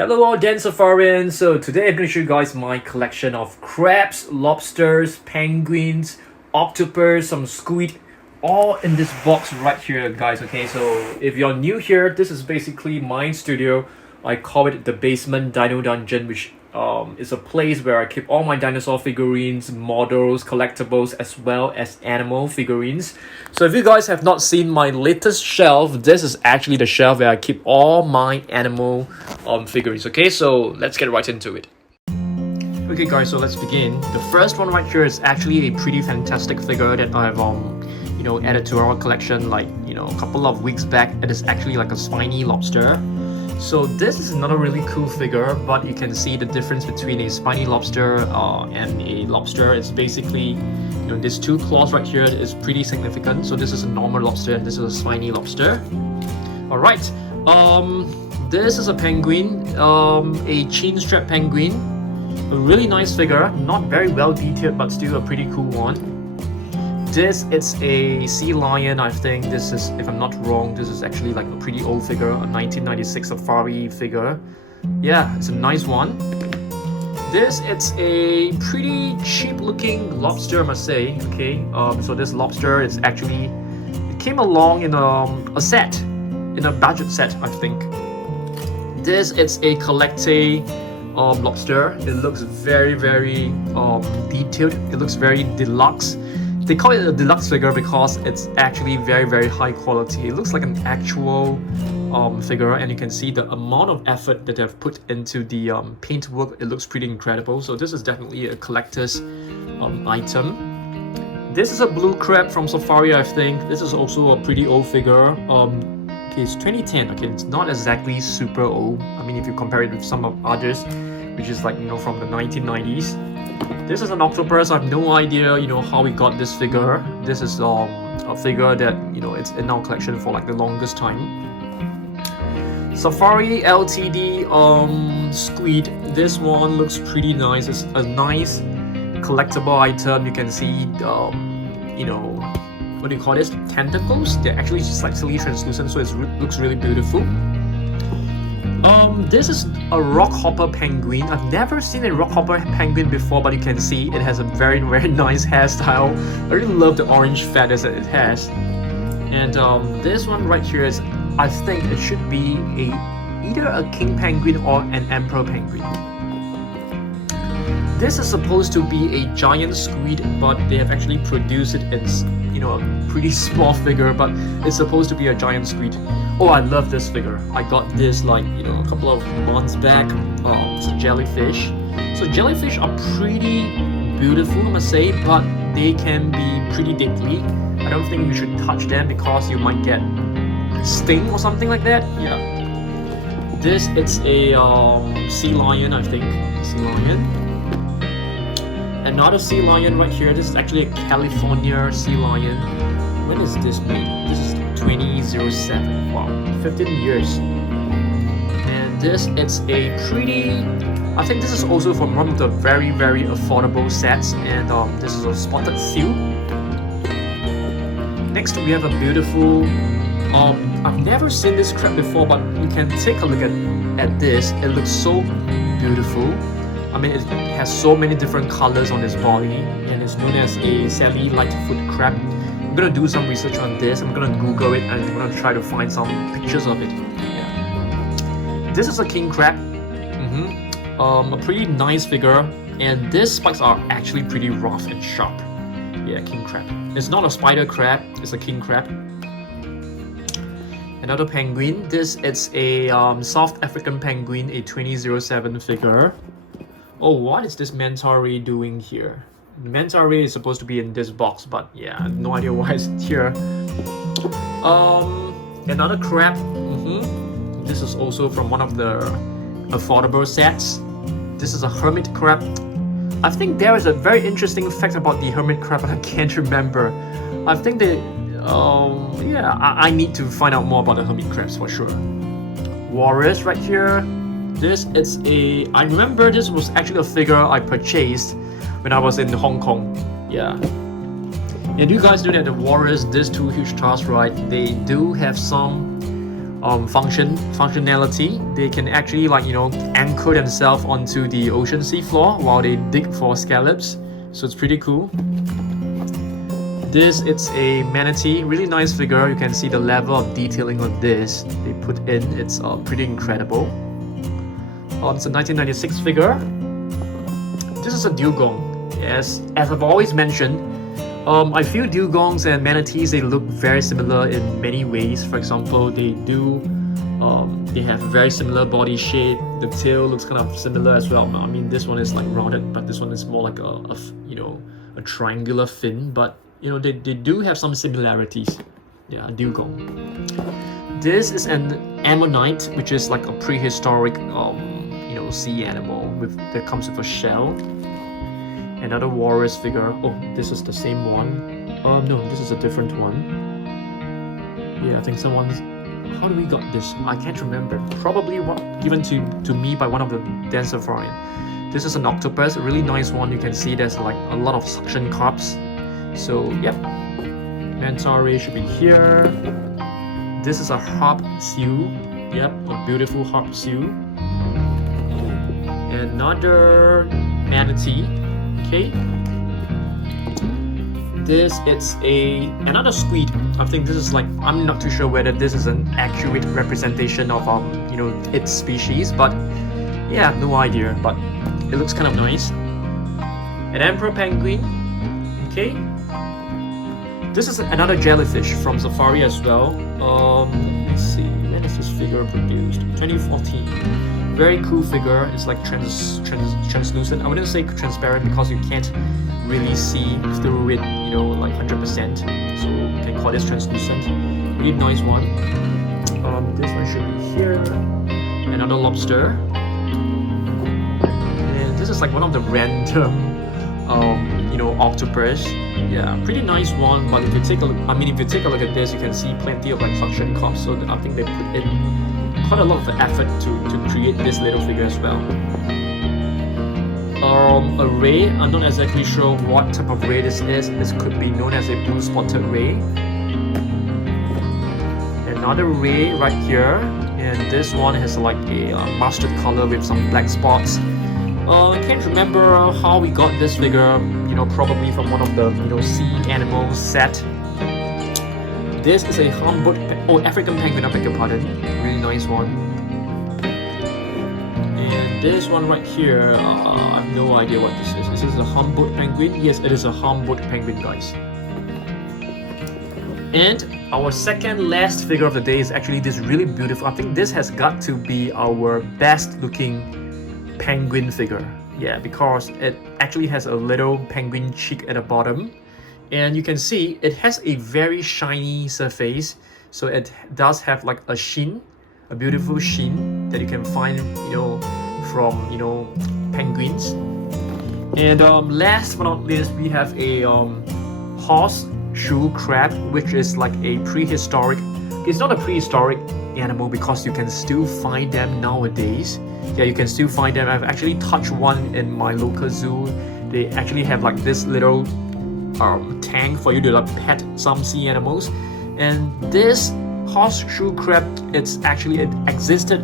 Hello all Dan Safarians. So today I'm going to show you guys my collection of crabs, lobsters, penguins, octopus, some squid, all in this box right here guys. Okay, so if you're new here, this is basically my studio. I call it the Basement Dino Dungeon, which is a place where I keep all my dinosaur figurines, models, collectibles, as well as animal figurines. So if you guys have not seen my latest shelf, this is actually the shelf where I keep all my animal figurines. Okay, so let's get right into it. Okay guys, so let's begin. The first one right here is actually a pretty fantastic figure that I've added to our collection like a couple of weeks back. It is actually like a spiny lobster. So this is another really cool figure, but you can see the difference between a spiny lobster and a lobster. It's basically, these two claws right here is pretty significant. So this is a normal lobster and this is a spiny lobster. Alright, this is a penguin, a chin strap penguin. A really nice figure, not very well detailed, but still a pretty cool one. This is a sea lion. I think this is, if I'm not wrong, this is actually like a pretty old figure, a 1996 safari figure. Yeah, it's a nice one. This is a pretty cheap looking lobster, I must say. Okay, so this lobster is actually, it came along in a set, in a budget set, I think. This is a collecte lobster. It looks very detailed. It looks very deluxe. They call it a deluxe figure because it's actually very high quality. It looks like an actual figure, and you can see the amount of effort that they've put into the paintwork. It looks pretty incredible. So this is definitely a collector's item. This is a blue crab from Safari, I think. This is also a pretty old figure. Okay, it's 2010. Okay, it's not exactly super old. I mean, if you compare it with some of others, which is like from the 1990s. This is an octopus. I have no idea, how we got this figure. This is a figure that, it's in our collection for like the longest time. Safari LTD squid. This one looks pretty nice. It's a nice collectible item. You can see, what do you call this? Tentacles. They're actually just like slightly translucent, so it looks really beautiful. This is a rockhopper penguin. I've never seen a rockhopper penguin before, but you can see it has a very nice hairstyle. I really love the orange feathers that it has. And this one right here is, I think it should be either a king penguin or an emperor penguin. This is supposed to be a giant squid, but they have actually produced it in a pretty small figure, but it's supposed to be a giant squid. Oh, I love this figure. I got this like a couple of months back. It's a jellyfish. So jellyfish are pretty beautiful, I must say, but they can be pretty deadly. I don't think you should touch them because you might get sting or something like that. Yeah. This is a sea lion, I think. Sea lion. Another sea lion right here. This is actually a California sea lion. When is this made? This is 2007. Wow, 15 years. And this is a pretty, I think this is also from one of the very affordable sets, and this is a spotted seal. Next we have a beautiful, I've never seen this crab before, but you can take a look at this. It looks so beautiful. I mean, it has so many different colors on its body, and it's known as a Sally Lightfoot crab. I'm gonna do some research on this. I'm gonna Google it and I'm gonna try to find some pictures of it. Yeah. This is a king crab. A pretty nice figure, and these spikes are actually pretty rough and sharp. Yeah, king crab. It's not a spider crab. It's a king crab. Another penguin. This is a South African penguin, a 2007 figure. Oh, what is this manta ray doing here? Manta ray is supposed to be in this box, but yeah, I have no idea why it's here. Another crab. This is also from one of the affordable sets. This is a hermit crab. I think there is a very interesting fact about the hermit crab, but I can't remember. I think they, I need to find out more about the hermit crabs for sure. Walrus right here. This is I remember this was actually a figure I purchased when I was in Hong Kong. Yeah. And you guys know that the Walrus, these two huge stars, right? They do have some functionality. They can actually anchor themselves onto the ocean sea floor while they dig for scallops. So it's pretty cool. This it's a manatee, really nice figure. You can see the level of detailing on this they put in. It's pretty incredible. It's a 1996 figure. This is a dugong. Yes, as I've always mentioned, I feel dugongs and manatees, they look very similar in many ways. For example, they have very similar body shape. The tail looks kind of similar as well. I mean, this one is like rounded, but this one is more like a triangular fin. But they do have some similarities. Yeah, a dugong. This is an ammonite, which is like a prehistoric sea animal that comes with a shell. Another walrus figure. Oh, this is the same one. No, this is a different one. Yeah, I think someone's... How do we got this? I can't remember. Probably given to me by one of the Dancefarian. This is an octopus, a really nice one. You can see there's like a lot of suction cups. So, yep. Manta ray should be here. This is a harp seal. Yep, a beautiful harp seal. Another manatee. Okay. This it's another squid. I think this is I'm not too sure whether this is an accurate representation of its species, but yeah, no idea. But it looks kind of nice. An emperor penguin. Okay. This is another jellyfish from Safari as well. Let's see, when is this figure produced? 2014. Very cool figure. It's like translucent. I wouldn't say transparent because you can't really see through it, like 100%. So you can call this translucent. Really nice one. This one should be here. Another lobster. And this is like one of the random, octopus. Yeah, pretty nice one. But if you take a look, if you take a look at this, you can see plenty of suction cups. So I think they put in quite a lot of effort to create this little figure as well. A ray, I'm not exactly sure what type of ray this is. This could be known as a blue spotted ray. Another ray right here, and this one has like a mustard color with some black spots. I can't remember how we got this figure, probably from one of the sea animals set. This is a Humboldt, African penguin, I beg your pardon. Really nice one. And this one right here, I have no idea what this is. Is this a Humboldt penguin? Yes, it is a Humboldt penguin, guys. And our second last figure of the day is actually this really beautiful. I think this has got to be our best looking penguin figure. Yeah, because it actually has a little penguin cheek at the bottom. And you can see it has a very shiny surface, so it does have like a sheen, a beautiful sheen that you can find from penguins. And last but not least, we have a horseshoe crab, which is like a prehistoric. It's not a prehistoric animal because you can still find them nowadays. Yeah, you can still find them. I've actually touched one in my local zoo. They actually have like this little tank for you to pet some sea animals. And this horseshoe crab, it existed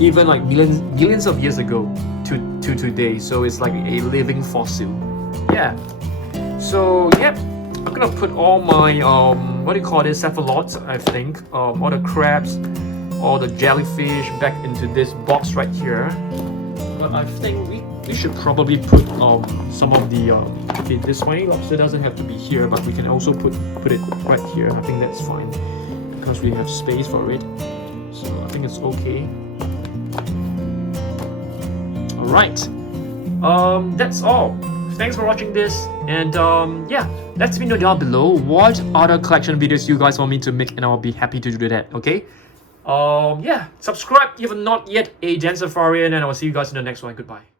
even like millions of years ago to today. So it's like a living fossil. Yeah. So yep, I'm gonna put all my cephalots, I think, all the crabs, all the jellyfish back into this box right here. But I think we should probably put some of the okay, this spiny lobster doesn't have to be here, but we can also put it right here. I think that's fine because we have space for it. So I think it's okay. Alright. That's all. Thanks for watching this, and yeah, let me know down below what other collection videos you guys want me to make, and I'll be happy to do that. Okay. Yeah, subscribe if you're not yet a Dancefarian, and I'll see you guys in the next one. Goodbye.